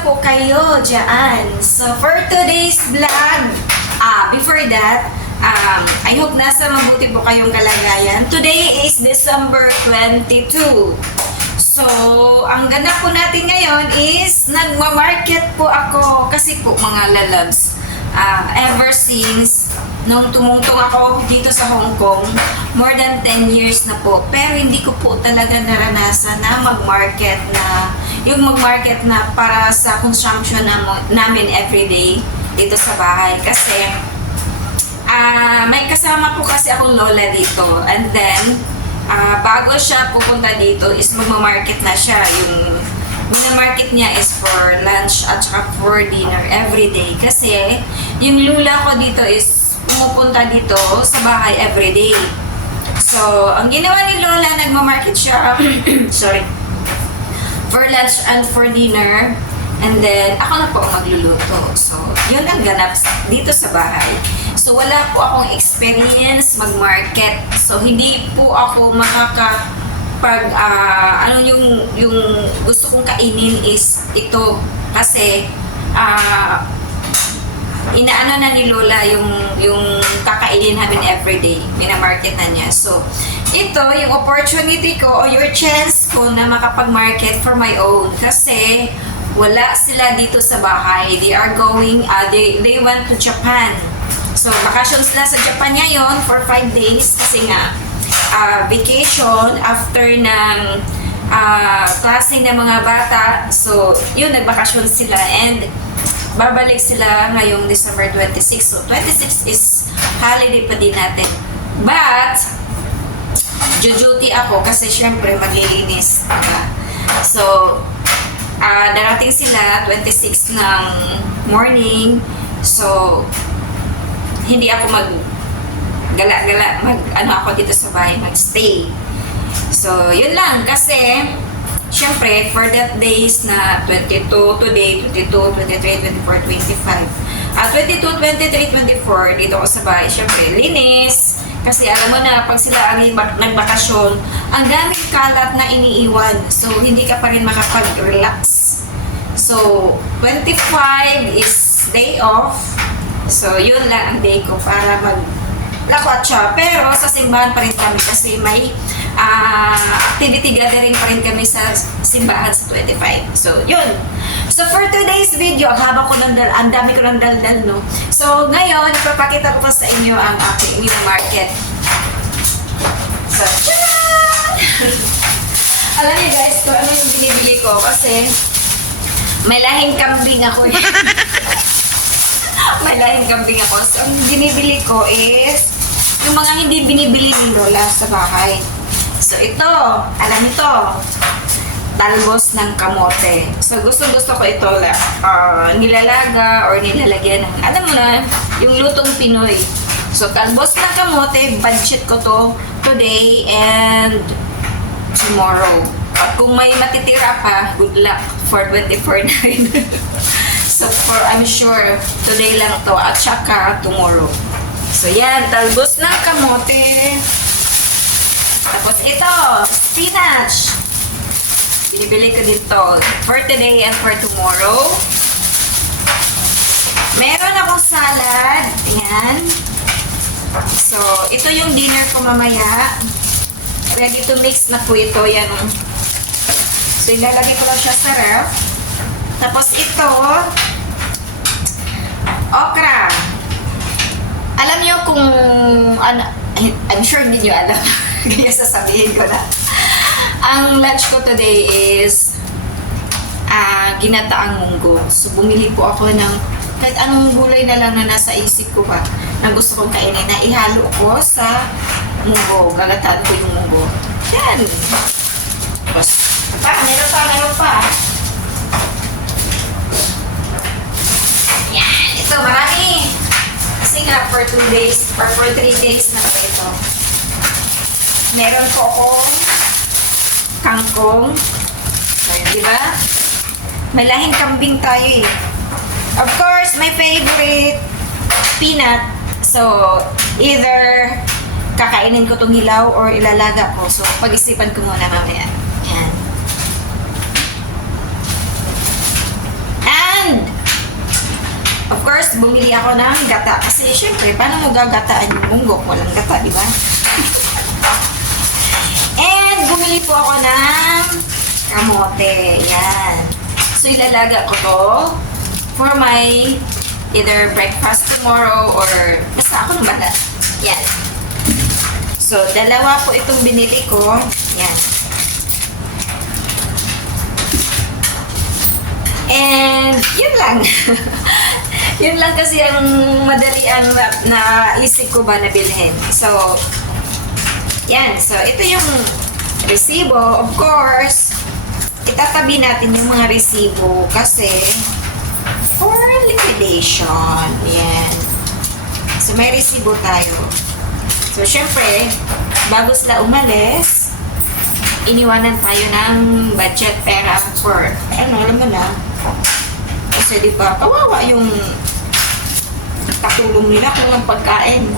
Kamusta po kayo dyan? So, for today's vlog, before that, I hope nasa mabuti po kayong kalagayan. Today is December 22. So, ang ganap po natin ngayon is nagma-market po ako kasi po mga lalabs. Ever since nung tumungtong ako dito sa Hong Kong, more than 10 years na po. Pero hindi ko po talaga naranasan na mag-market na para sa consumption namin everyday dito sa bahay. Kasi may kasama po kasi akong lola dito. And then, bago siya pupunta dito is magma-market na siya. Yung market niya is for lunch at saka for dinner everyday. Kasi yung lula ko dito is pumupunta dito sa bahay everyday. So, ang ginawa ni Lola, nagma-market siya sorry, for lunch and for dinner. And then, ako na po ang magluluto. So, yun ang ganap dito sa bahay. So, wala po akong experience mag-market. So, hindi po ako yung gusto kong kainin is ito. Kasi, inaano na ni Lola yung kakainin namin everyday. Minamarket na niya. So, ito yung opportunity ko o your chance ko na makapag-market for my own. Kasi, wala sila dito sa bahay. They are going, they went to Japan. So, bakasyon sila sa Japan ngayon for 5 days kasi nga, vacation after ng classing ng mga bata. So, yun, nagbakasyon sila and babalik sila ngayong December 26. So, 26 is holiday pa din natin. But, duty ako kasi syempre maglilinis. So, darating sila 26 ng morning. So, hindi ako gala-gala, ako dito sa bahay, mag-stay. So, yun lang. Kasi, syempre, for that days na 22, today, 22, 23, 24, 25. 22, 23, 24, dito ako sa bahay. Syempre, linis. Kasi alam mo na, pag sila ang nagbakasyon, ang daming kalat na iniiwan. So, hindi ka pa rin makapag-relax. So, 25 is day off. So, yun lang ang day ko para lakwatsa. Pero sa simbahan pa rin kami kasi may activity gathering pa rin kami sa simbahan sa 25. So, yun. So, for today's video, ang dami ko ng daldal, no? So, ngayon, ipapakita ko pa sa inyo ang aking market. So, tcharan! Alam niyo guys, kung ano yung binibili ko kasi may lahing kambing ako eh. May lahing kambing ako. So, ang binibili ko is yung mga hindi binibili ni Lola sa bahay. So, ito. Alam ito. Talbos ng kamote. So, gusto ko ito. Nilalaga or nilalagyan ng, alam mo na, yung lutong Pinoy. So, talbos ng kamote. Budget ko to today and tomorrow. At kung may matitira pa, good luck for 24/9. So, I'm sure, today lang to at saka tomorrow. So, yan. Talbos ng kamote. Tapos, ito. Spinach. Binibili ko dito for today and for tomorrow. Meron akong salad. Ayan. So, ito yung dinner ko mamaya. Ready to mix na po ito. Yan. So, ilalagay ko lang siya sa ref. Tapos ito, okra. Alam niyo kung ano, I'm sure hindi niyo alam. Kaya sasabihin ko na. Ang lunch ko today is ginataang munggo. So, bumili po ako ng kahit anong gulay na lang na nasa isip ko ba na gusto kong kainin na ihalo ko sa munggo. Gagataan ko yung munggo. Yan. Tapos, meron pa. So, marami. Kasi nga, for 2 days, or for 3 days na ito. Meron po akong kangkong. So, di ba? May lahing kambing tayo eh. Of course, my favorite, peanut. So, either kakainin ko itong hilaw or ilalaga ko. So, pag-isipan ko muna mamaya. Yan. course, bumili ako ng gata. Kasi syempre, paano mo gagataan yung munggo? Walang gata, di ba? And bumili po ako ng kamote. Yan. So, ilalaga ko to for my either breakfast tomorrow or basta ako ng bata. Yan. So, dalawa po itong binili ko. Yan. And, yun lang. Yun lang kasi ang madalian na isip ko ba na bilhin. So, yan. So, ito yung resibo. Of course, itatabi natin yung mga resibo kasi for liquidation. Yan. So, may resibo tayo. So, syempre, bago sila umalis, iniwanan tayo ng budget pera for, alam mo na, kasi di ba, kawawa yung katulong nila kung ang pagkain.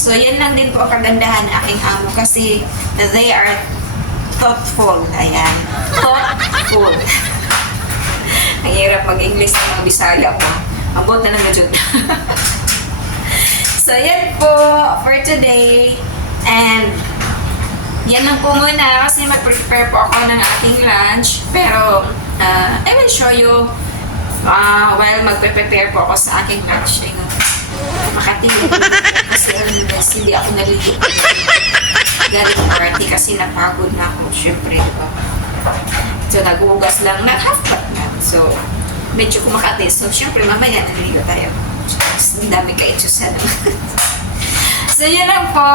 So, yan lang din po ang kagandahan ng aking amo kasi they are thoughtful. Ayan. Thoughtful. Ang hirap mag-English ng mga Bisaya po. Ang buot na lang na dyan. So, yan po for today. And, yan lang po muna kasi mag-prepare po ako ng aking lunch. Pero, I will show you while mag-prepare po ako sa aking lunch. Ayun. Makatili. Kasi hindi ako nalilito. Galing party kasi napagod na ako. Siyempre, diba? So, nag-uugas lang na half pot na. So, medyo kumakati. So, siyempre, mamaya nalilito tayo. Ang dami ka-itsusan naman. So, yun lang po.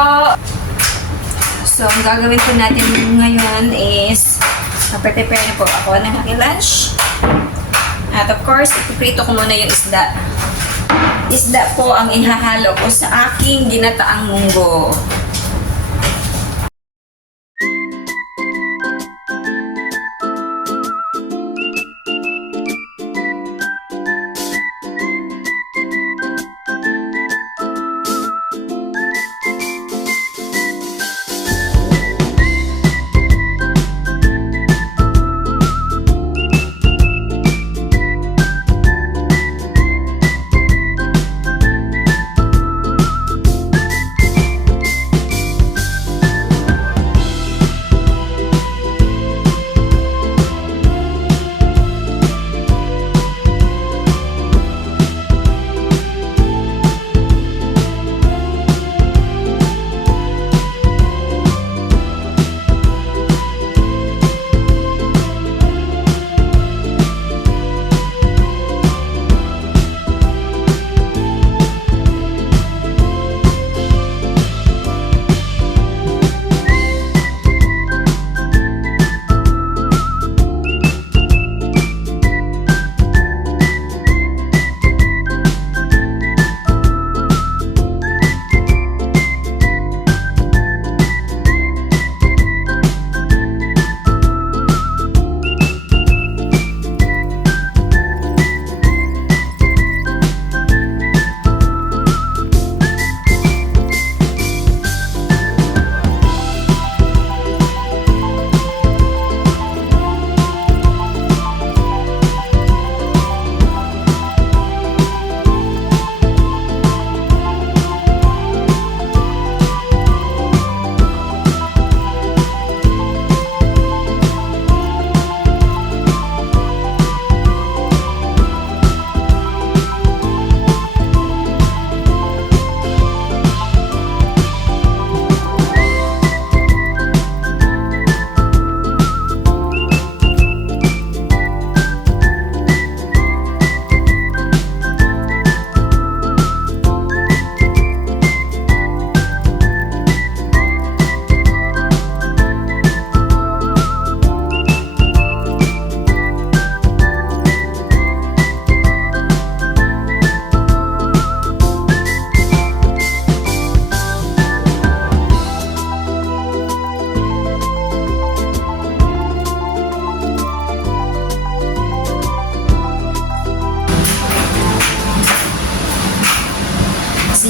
So, ang gagawin po natin ngayon is prepare na po ako ng aking lunch. At of course, ipiprito ko muna yung isda. Isda po ang ihahalo ko sa aking ginataang munggo.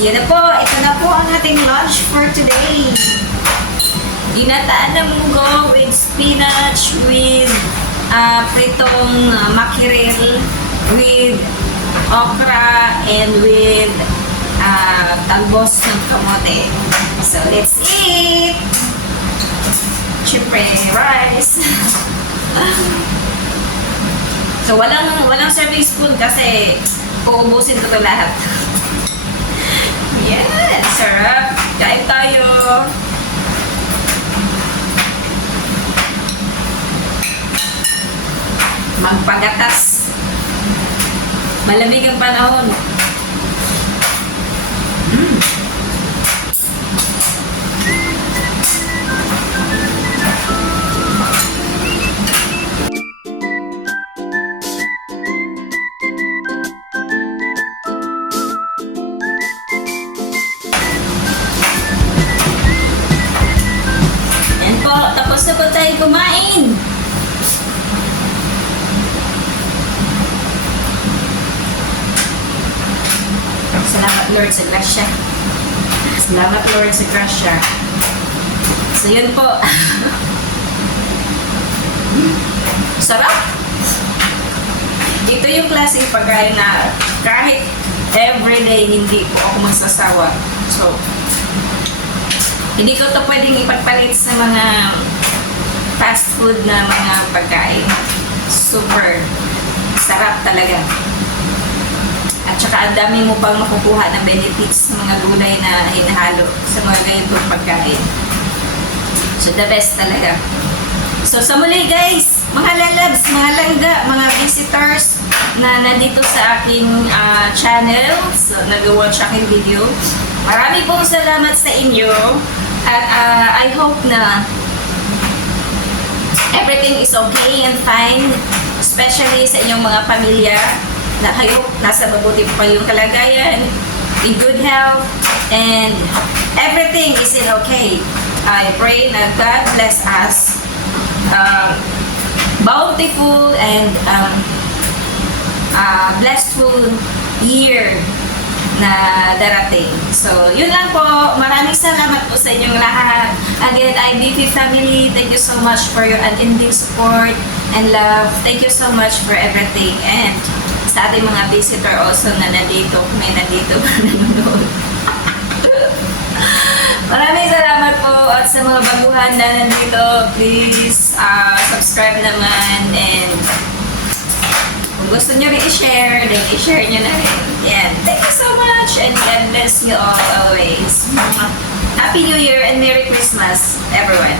Yan na po. Ito na po ang ating lunch for today. Ginataan na munggo with spinach, with pritong mackerel, with okra and with talbos ng kamote. So, let's eat! Siyempre, rice. So, walang serving spoon kasi uubusin ko to lahat. Yan! Sarap! Kain tayo! Magpagatas. Malamig ang panahon. Yan po, tapos na po tayo kumain. Salamat Lord sa grasya. Salamat Lord sa grasya. So yun po. Sarap. Ito yung klaseng pagkain na kahit everyday hindi po ako magsasawa. So, hindi ko to pwedeng ipagpalit sa mga fast food na mga pagkain. Super sarap talaga. At saka ang dami mo pang makukuha ng benefits ng mga gulay na hinahalo sa mga ganitong pagkain. So the best talaga. So sa muli guys, mga lalabs, mga langga, mga visitors na nandito sa aking channel, so nag-watch aking video. Marami pong salamat sa inyo at I hope na everything is okay and fine, especially sa inyong mga pamilya, na kayo nasa mabuti pa yung kalagayan, in good health, and everything is in okay. I pray na God bless us bountiful and blessful year na darating. So, yun lang po. Maraming salamat po sa inyong lahat. Again, IBP family, thank you so much for your unending support and love. Thank you so much for everything. And sa ating mga visitor also na nandito, may nandito nanonood. Maraming salamat po at sa mga baguhan na nandito, please subscribe naman, and kung gusto nyo rin i-share, then i-share nyo na rin. Yan. Thank you so much and God bless you all always. Happy New Year and Merry Christmas, everyone.